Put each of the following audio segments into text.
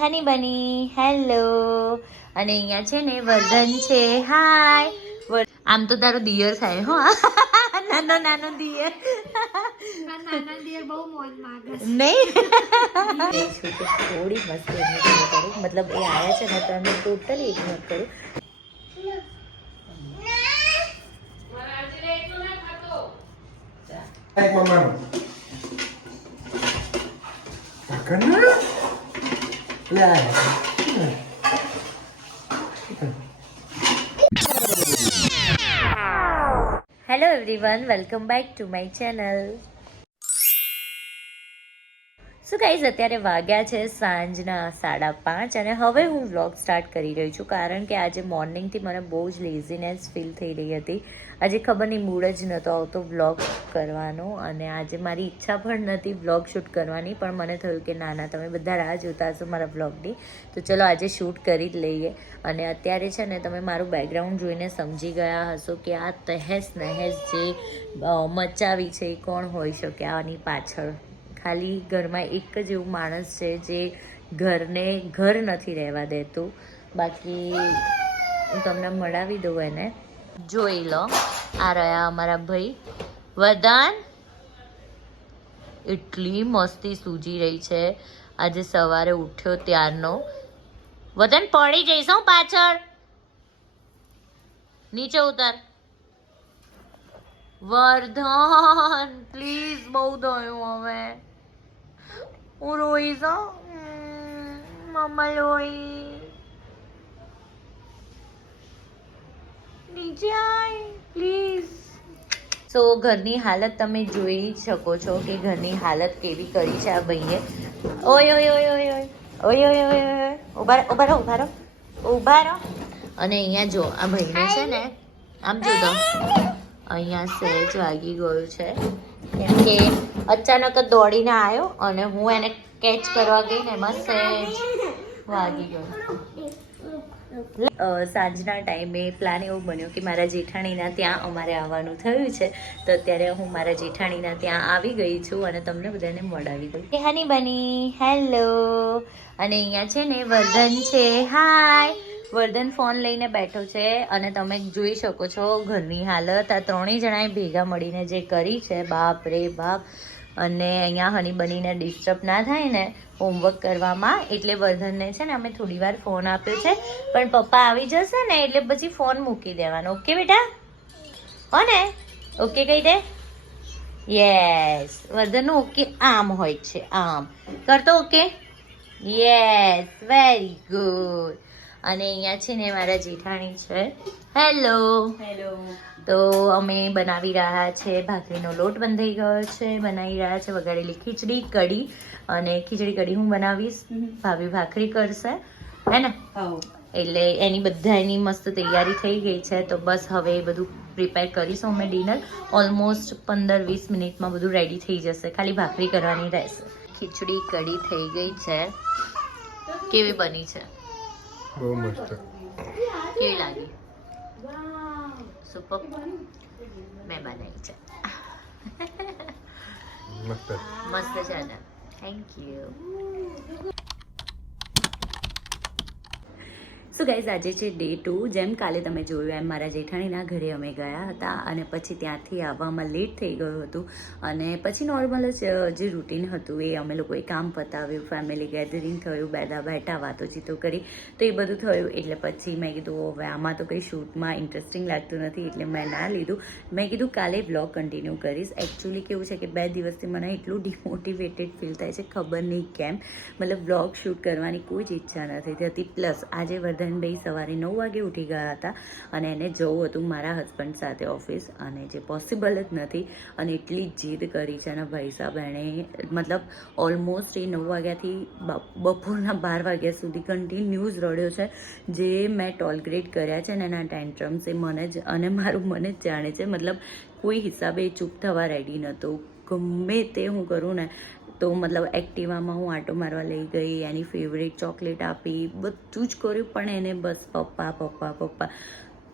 હની બની હેલો અને અહીંયા છે ને વર્ધન છે હાય આમ તો તારો દિયર થાય હો નાનો નાનો દિયર નહીં થોડી મસ્તી કરું મતલબ એ આયા છે ને તો અમે ટોટલી ઇગ્નોર કરું hello everyone welcome back to my channel so guys અત્યારે વાગ્યા છે સાંજના 5:30 અને હવે હું વ્લોગ સ્ટાર્ટ કરી રહી છું કારણ કે આજે મોર્નિંગથી મને બહુ જ લેઝીનેસ ફીલ થઈ રહી હતી આજે ખબર નહીં મૂડ જ નહોતો આવતો વ્લોગ કરવાનો અને આજે મારી ઈચ્છા પણ નથી વ્લોગ શૂટ કરવાની પણ મને થયું કે ના તમે બધા રાહ જોતા હશો મારા વ્લોગની તો ચલો આજે શૂટ કરી જ લઈએ અને અત્યારે છે ને તમે મારું બેકગ્રાઉન્ડ જોઈને સમજી ગયા હશો કે આ તહેસ નહેસ જે મચાવી છે એ કોણ હોઈ શકે આની પાછળ ખાલી ઘરમાં એક જ એવું માણસ છે જે ઘરને ઘર નથી રહેવા દેતું બાકી હું તમને મળાવી દઉં એને જોઈ લો આ રહ્યા અમારા ભાઈ વરદાન એટલી મસ્તી સૂજી રહી છે આજે સવારે ઉઠ્યો ત્યારનો વદન પડી જઈશ હું પાછળ નીચે ઉતાર વર્ધન પ્લીઝ બહુ દોયું હવે હું રોઈશ મમ્મા રોઈ નીચે આય પ્લીઝ સો ઘરની હાલત તમે જોઈ શકો છો કે ઘરની હાલત કેવી કરી છે આ ભાઈએ ઓય ઓય ઓય ઓય ઓય ઓય ઓય ઓય ઓય ઉભા રહો અને અહીંયા જો આ ભાઈને છે ને આમ જો તો અહીંયા સહેજ વાગી ગયું છે કેમ કે અચાનક જ દોડીને આવ્યો અને હું એને કેચ કરવા ગઈ ને એમાં સહેજ વાગી ગયો સાંજના ટાઈમે પ્લાન એવો બન્યો કે મારા જેઠાણીના ત્યાં અમારે આવવાનું થયું છે તો અત્યારે હું મારા જેઠાણીના ત્યાં આવી ગઈ છું અને તમને બધાને મળાવી દઉં હની બની હેલો અને અહીંયા છે ને વર્ધન છે હાય વર્ધન ફોન લઈને બેઠો છે અને તમે જોઈ શકો છો ઘરની હાલત આ ત્રણેય જણાએ ભેગા મળીને જે કરી છે બાપ રે બાપ અને અહીંયા હની બનીને ડિસ્ટર્બ ના થાય ને હોમવર્ક કરવામાં એટલે વર્ધનને છે ને અમે થોડી વાર ફોન આપ્યો છે પણ પપ્પા આવી જશે ને એટલે પછી ફોન મૂકી દેવાનો ઓકે બેટા હો ને ઓકે કહી દે યસ વર્ધનનું ઓકે આમ હોય છે આમ કરતો ઓકે યસ વેરી ગુડ અને અહીંયા છે ને મારા જેઠાણી છે હેલો હેલો તો અમે બનાવી રહ્યા છે ભાખરીનો લોટ બંધાઈ ગયો છે બનાવી રહ્યા છે વઘારેલી ખીચડી કઢી અને ખીચડી કઢી હું બનાવીશ ભાભી ભાખરી કરશે હે ને એટલે એની બધાની મસ્ત તૈયારી થઈ ગઈ છે તો બસ હવે એ બધું પ્રિપેર કરીશું અમે ડિનર ઓલમોસ્ટ 15-20 મિનિટમાં બધું રેડી થઈ જશે ખાલી ભાખરી કરવાની રહેશે ખીચડી કઢી થઈ ગઈ છે કેવી બની છે બહુ મસ્ત કેવી લાગી સુપર મેં બનાવી છે મસ્ત છે ને થેન્ક યુ સો ગાઈઝ આજે છે ડે 2 જેમ કાલે તમે જોયું એમ મારા જેઠાણીના ઘરે અમે ગયા હતા અને પછી ત્યાંથી આવવામાં લેટ થઈ ગયું હતું અને પછી નોર્મલ જ જે રૂટીન હતું એ અમે લોકોએ કામ પતાવ્યું ફેમિલી ગેધરિંગ થયું બેઠા વાતોચીતો કરી તો એ બધું થયું એટલે પછી મેં કીધું હવે આમાં તો કંઈ શૂટમાં ઇન્ટરેસ્ટિંગ લાગતું નથી એટલે મેં ના લીધું મેં કીધું કાલે બ્લોગ કન્ટિન્યુ કરીશ એકચ્યુઅલી કેવું છે કે 2 દિવસથી મને એટલું ડિમોટિવેટેડ ફીલ થાય છે ખબર નહીં કેમ મતલબ બ્લોગ શૂટ કરવાની કોઈ જ ઈચ્છા નથી થતી પ્લસ આજે વર્ધન ભાઈ સવારે 9 વાગે ઉઠી ગયા હતા અને એને જવું હતું મારા હસબન્ડ સાથે ઓફિસ અને જે પોસિબલ જ નથી અને એટલી જીદ કરી છે અને ભાઈ સાહેબ એણે મતલબ ઓલમોસ્ટ એ 9 વાગ્યાથી બપોરના 12 વાગ્યા સુધી કન્ટિન્યુઝ રડ્યો છે જે મેં ટોલગ્રેટ કર્યા છે ને એના ટેન્ટ્રમ્સ એ મને જ અને મારું મને જ જાણે છે મતલબ કોઈ હિસાબે ચૂપ થવા રેડી નહોતો ગમે તે હું કરું ને તો મતલબ એક્ટિવામાં હું આંટો મારવા લઈ ગઈ એની ફેવરેટ ચોકલેટ આપી બધું જ કર્યું પણ એને બસ પપ્પા પપ્પા પપ્પા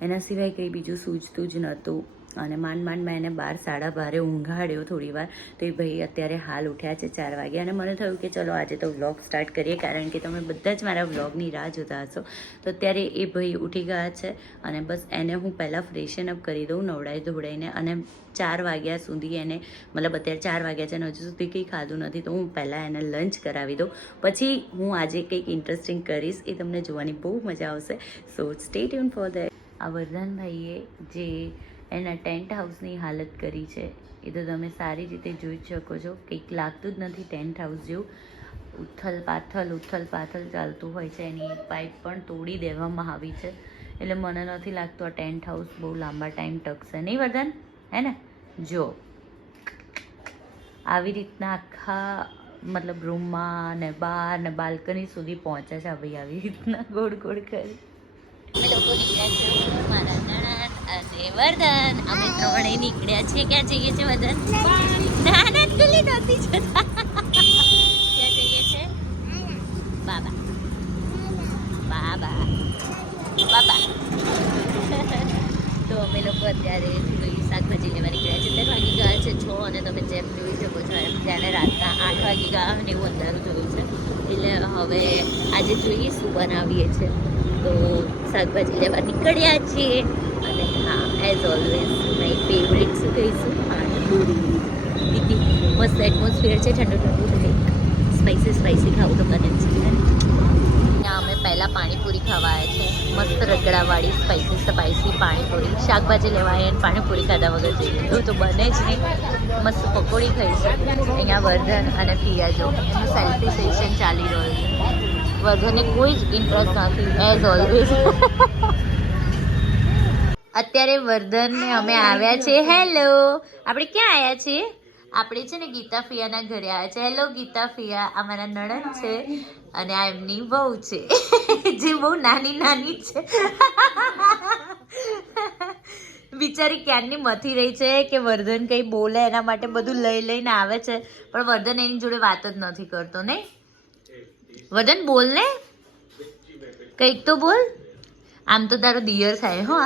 એના સિવાય કંઈ બીજું સૂઝતું જ નહોતું. અને માંડ મેં એને 12:30 ઊંઘાડ્યો થોડી વાર. તો એ ભાઈ અત્યારે હાલ ઉઠ્યા છે 4 વાગે. અને મને થયું કે ચલો આજે તો વ્લોગ સ્ટાર્ટ કરીએ, કારણ કે તમે બધા જ મારા વ્લોગની રાહ જોતા હશો. તો અત્યારે એ ભાઈ ઉઠી ગયા છે અને બસ એને હું પહેલાં ફ્રેશન અપ કરી દઉં નવડાવી ધોવડાવીને. અને 4 વાગ્યા સુધી એને, મતલબ અત્યારે 4 વાગ્યા છે અને હજુ સુધી કંઈ ખાધું નથી, તો હું પહેલાં એને લંચ કરાવી દઉં. પછી હું આજે કંઈક ઇન્ટરેસ્ટિંગ કરીશ, એ તમને જોવાની બહુ મજા આવશે. સો સ્ટે ટ્યુન ફોર ધેટ. આ વરદાનભાઈએ જે એના ટેન્ટ હાઉસની હાલત કરી છે એ તો તમે સારી રીતે જોઈ જ શકો છો. કંઈક લાગતું જ નથી ટેન્ટ હાઉસ જેવું. ઉથલ પાથલ ચાલતું હોય છે. એની એક પાઇપ પણ તોડી દેવામાં આવી છે. એટલે મને નથી લાગતું આ ટેન્ટ હાઉસ બહુ લાંબા ટાઈમ ટકશે નહીં વરદાન, હે ને? જો આવી રીતના આખા મતલબ રૂમમાં ને બહાર ને બાલ્કની સુધી પહોંચે છે આ ભાઈ, આવી રીતના ગોળ કરી. અમે લોકો નીકળ્યા છે, મારા નણંદ અને વરદાન. અમે ત્રણેય નીકળ્યા છે. ક્યાં જઈએ છે વરદાન? નાના ખુલ્લી નહોતી જતા. ક્યાં જઈએ છે? બાબા. તો અમે લોકો અત્યારે શાકભાજી લેવા નીકળ્યા છે. 10 વાગી ગયા છે 6, અને તમે જેમ જોઈ શકો છો એમ જ્યારે રાતના 8 વાગી ગયા અને એવું અંધારું થયું છે. એટલે હવે આજે જોઈએ શું બનાવીએ છીએ. તો શાકભાજી લેવા નીકળ્યા છીએ. અને હા, એઝ ઓલવેઝ માય ફેવરેટ શું કહીશું, પાણીપુરી. દીદી મસ્ત એટમોસ્ફિયર છે, ઠંડુ કંઈક સ્પાઈસી ખાવું તો બને જ છે. ત્યાં અમે પહેલાં પાણીપુરી ખાવા આવ્યા છે, મસ્ત રગડાવાળી સ્પાઈસી પાણીપુરી. શાકભાજી લેવા આવ્યા અને પાણીપુરી ખાધા વગર જઈએ એવું તો બને જ નહીં. મસ્ત પકોડી ખાઈશું. અહીંયા વર્ધન અને પિયાજો એનું સેલ્ફી સેશન ચાલી રહ્યું છે. વર્ધને કોઈ જ ઇન્ટરેસ્ટ નથી, એઝ ઓલવેઝ. અત્યારે વર્ધનને અમે આવ્યા છે. હેલો, આપણે ક્યાં આવ્યા છીએ? આપણે છે ને ગીતા ફિયાના ઘરે આવ્યા છે. હેલો ગીતા ફિયા, અમારા નણંદ છે અને આ એમની વહુ છે જે બહુ નાની છે. બિચારી ક્યારની મથી રહી છે કે વર્ધન કંઈ બોલે એના માટે બધું લઈને આવે છે, પણ વર્ધન એની જોડે વાત જ નથી કરતો. નહીં વર્ધન, બોલ ને કંઈક તો બોલ. આમ તો તારો દિયર થાય હો,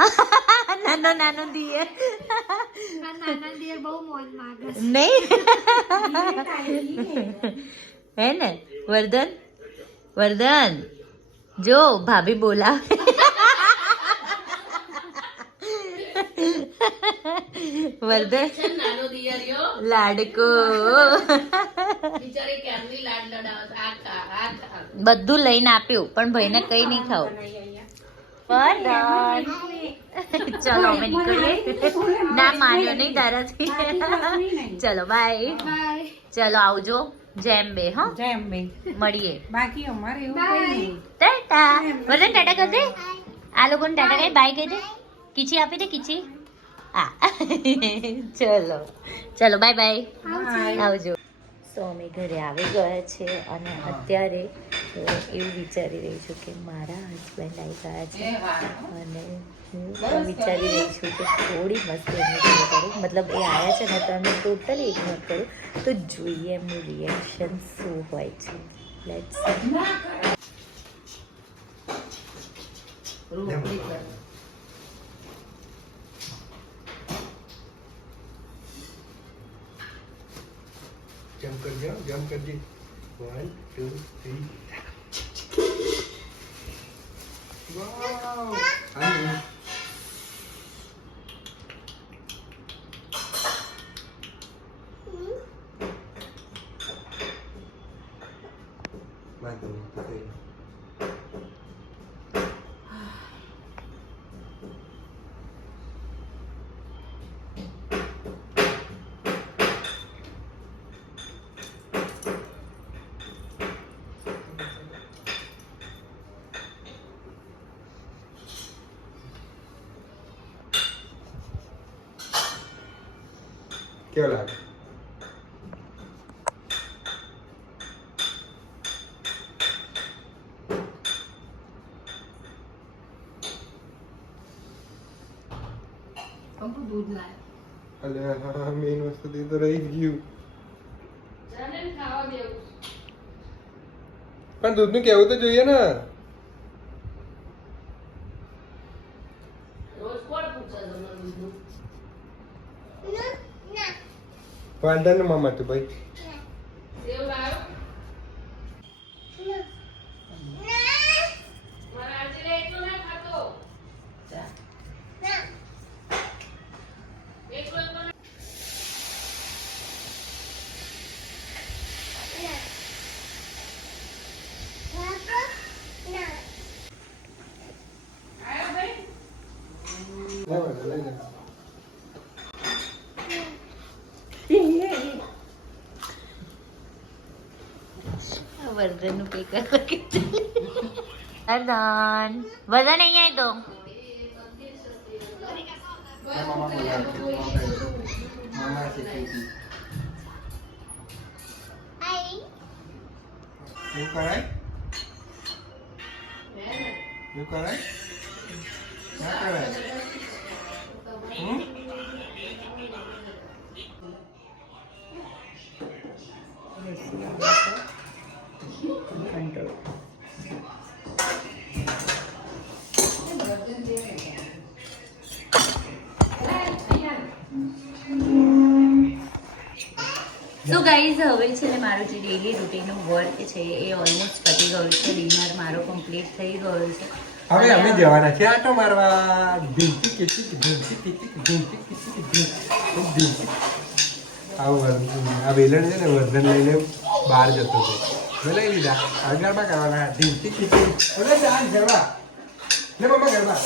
નાનો દિયર નહીં હે ને? વર્ધન જો ભાભી બોલાવે. વર્ધન લાડકો બધું લઈને આપ્યું, પણ ભાઈને કઈ નહીં ખાવું. ચલો અમે નીકળીએ. ના માન્યો નહીં તારાથી. ચલો બાય. ચલો આવજો. જેમ બે મળીએ. બાકી અમારે એવું કઈ નહીં. ટાટા. વર્ધન ટાટા કર દે. આ લોકોને ટાટા કહી બાય કહી દે. કીચી આપી દે, કીચી. હા ચલો બાય. આવજો. સો અમે ઘરે આવી ગયા છે અને અત્યારે એવું વિચારી રહી છું કે મારા હસબન્ડ આવી ગયા છે અને હું પણ વિચારી રહી છું કે થોડી મસ્તી એમની જોડે કરું. મતલબ એ આવ્યા છે ને તો એમને ટોટલી ઇગ્નોર કરું, તો જોઈએ એમનું રિએક્શન શું હોય છે. લેટ્સ જમ્પ કરજો. 1 2 3. વાવ, આની વાંધો નહીં. કેવો લાગે? દૂધ લાય. અલે હા, મેઇન વસ્તુ તો રહી ગયું. પણ દૂધનું કેવું તો જોઈએ ને. વાંધા ને મામા તું ભાઈ વર્ધનનું પેકર વર્ધન વર્ધન અહીંયા તો એવું કરાય ના કરાય કંટ્રોલ સો ગાઈઝ હવે છે ને મારું જે ડેલી રૂટીનનું વર્ક છે એ ઓલમોસ્ટ પતી ગયું છે. ડિનર મારો કમ્પ્લીટ થઈ ગયો છે. હવે અમે જવાના છે આટો મારવા. ઢીંચી કીચી ઢીંચી કીચી ઢીંચી કીચી ઢીંચી. આ વેલણ છે ને વર્ધન લઈને બહાર જતો હતો. મેં લઈ લીધા. હવે ગરબા કરવાના. ઢીંચી કીચી બોલે ચાલ ગરબા. લે મમ્મા ગરબા.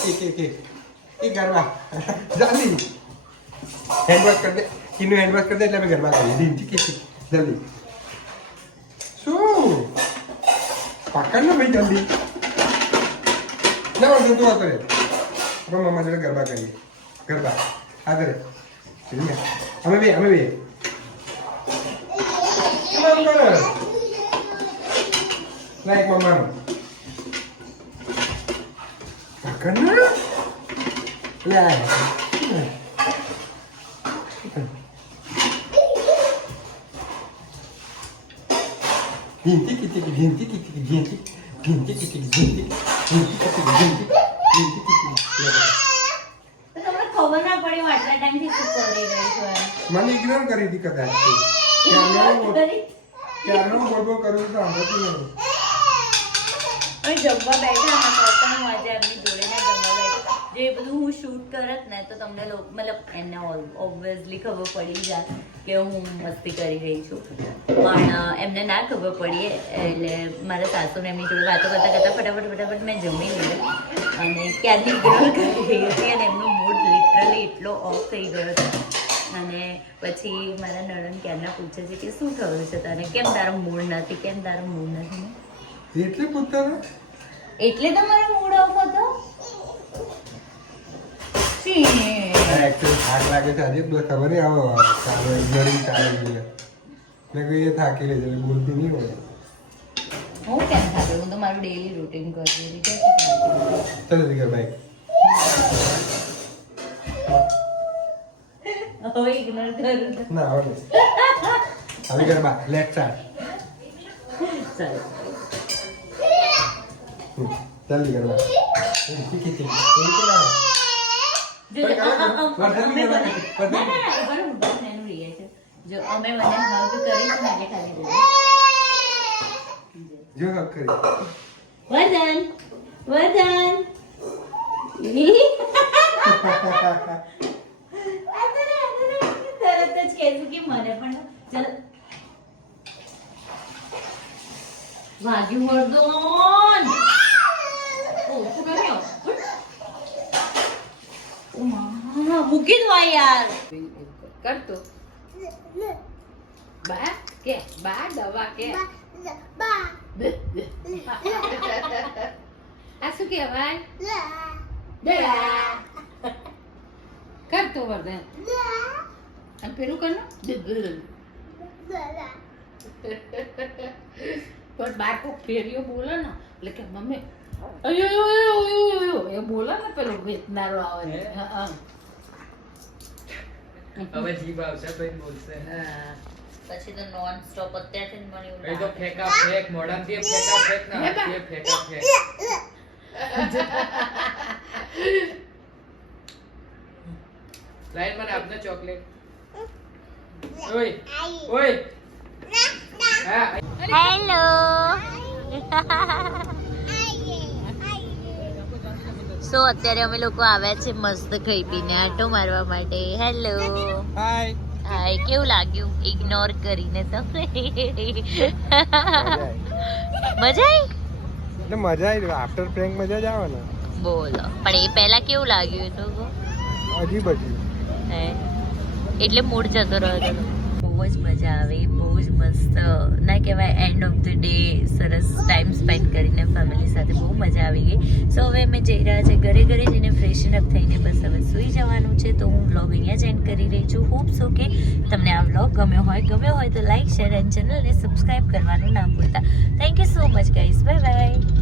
એક ગરબા. જલ્દી હેન્ડવોશ કરી દે. કિનું હેન્ડવોશ કરી દે એટલે અમે ગરબા કરીએ. ઢીંચી કીચી જલ્દી. શું પકડ ને ભાઈ જલ્દી. ના તું આ કરે આપણે મમ્મા જોડે ગરબા કરીએ. ગરબા આ કરે અમે બે ના એક મમ્માનો પકડ ને લે ઘીંટી કીટી ઘીંટી કીટી ઘીંટી ઘીંટી કીટી ઘીંટી તમને ખબર ના પડી હું આટલા ટાઈમથી શું કરી રહી છું એમ. મને ઇગ્નોર કરી હતી કદાચ ક્યારનો બોલબો કરું તો સાંભળતી નહીં. હવે જમવા બેઠા હતા પણ હું આજે એમની જોડે ના જમવા બેઠા. જે બધું હું શૂટ કરત ને તો તમને મતલબ એને ઓબ્વિયસલી ખબર પડી જાય કે હું મસ્તી કરી રહી છું. પણ એમને ના ખબર પડી એટલે મારા સાસુને એમની જોડે વાતો કરતા ફટાફટ મેં જમી લીધું અને ક્યારની ઇગ્નોર કરી રહી હતી અને એમનો મૂડ લિટરલી એટલો ઓફ થઈ ગયો હતો. અને પછી મારા નણંદ ક્યારના પૂછે છે કે શું થયું છે તને, કેમ તારો મૂડ નથી, કેમ તારો મૂડ નથી. એટલે પૂછતા એટલે તો મારો મૂડ ઓફ હતો. એકચ્યુઅલી થાક લાગે છે આજે ખબર નહીં આવો ચાલે ઇગ્નોરિંગ ચાલે છે. મેં કહ્યું એ થાકી લે છે એટલે બોલતી નહીં હોય. હું કેમ થાકે, હું તો મારું ડેલી રૂટીન કરી રહી છું. ચાલો દીકર ભાઈ હવે ઇગ્નોર કરું ના હવે હવે ગરબા લેટ સ્ટાર્ટ. ચાલો જલ્દી ગરબા ઠીક જો અમે મને હગ કરીશું ને એટલે ખાલી બોલો જો હક કરી વર્ધન તરત જ કહેશું કે મને પણ ચાલ વાગ્યું વર્ધન ઓછું કર્યો મૂકી દો યાર કરતો બા કે બા દવા કે આ શું કહેવાય કરતો વર્ધન અને પેલું કર પણ બાર કોક ફેરીઓ બોલે ને એટલે કે મમ્મી અયો એ બોલે ને પેલો વેચનારો આવે છે. હા હવે જીભ આવશે તો બોલશે. પછી તો નોન સ્ટોપ અત્યારથી જ મને એવું એ તો ફેંકા ફેંક મોઢામાંથી ફેંકા ફેંક ના હાથથી ફેંકા ફેંક. લાઈન મને આપને ચોકલેટ ઓય ઓય હા હેલો સો અત્યારે અમે લોકો આવ્યા છે મસ્ત ખાઈ પીને આટો મારવા માટે હેલો હાય હાય કેવું લાગ્યું ઇગ્નોર કરીને તમે મજા આવી એટલે મજા આવી આફ્ટર પ્રેન્ક મજા જ આવે ને બોલો પણ એ પહેલા કેવું લાગ્યું એ તો કહો. અજીબ અજીબ હે? એટલે મૂડ જતો રહ્યો હતો બહુ જ મજા આવી બહુ જ મસ્ત ના કહેવાય એન્ડ ઓફ ધ ડે સરસ ટાઈમ સ્પેન્ડ કરીને ફેમિલી સાથે બહુ મજા આવી ગઈ સો હવે અમે જઈ રહ્યા છે ઘરે જઈને ફ્રેશન અપ થઈને બસ હવે સૂઈ જવાનું છે તો હું વ્લોગ અહીંયા જ એન્ડ કરી રહી છું હોપ સો કે તમને આ વ્લોગ ગમ્યો હોય તો લાઈક શેર એન્ડ ચેનલને સબસ્ક્રાઈબ કરવાનું ના ભૂલતા thank you so much guys bye bye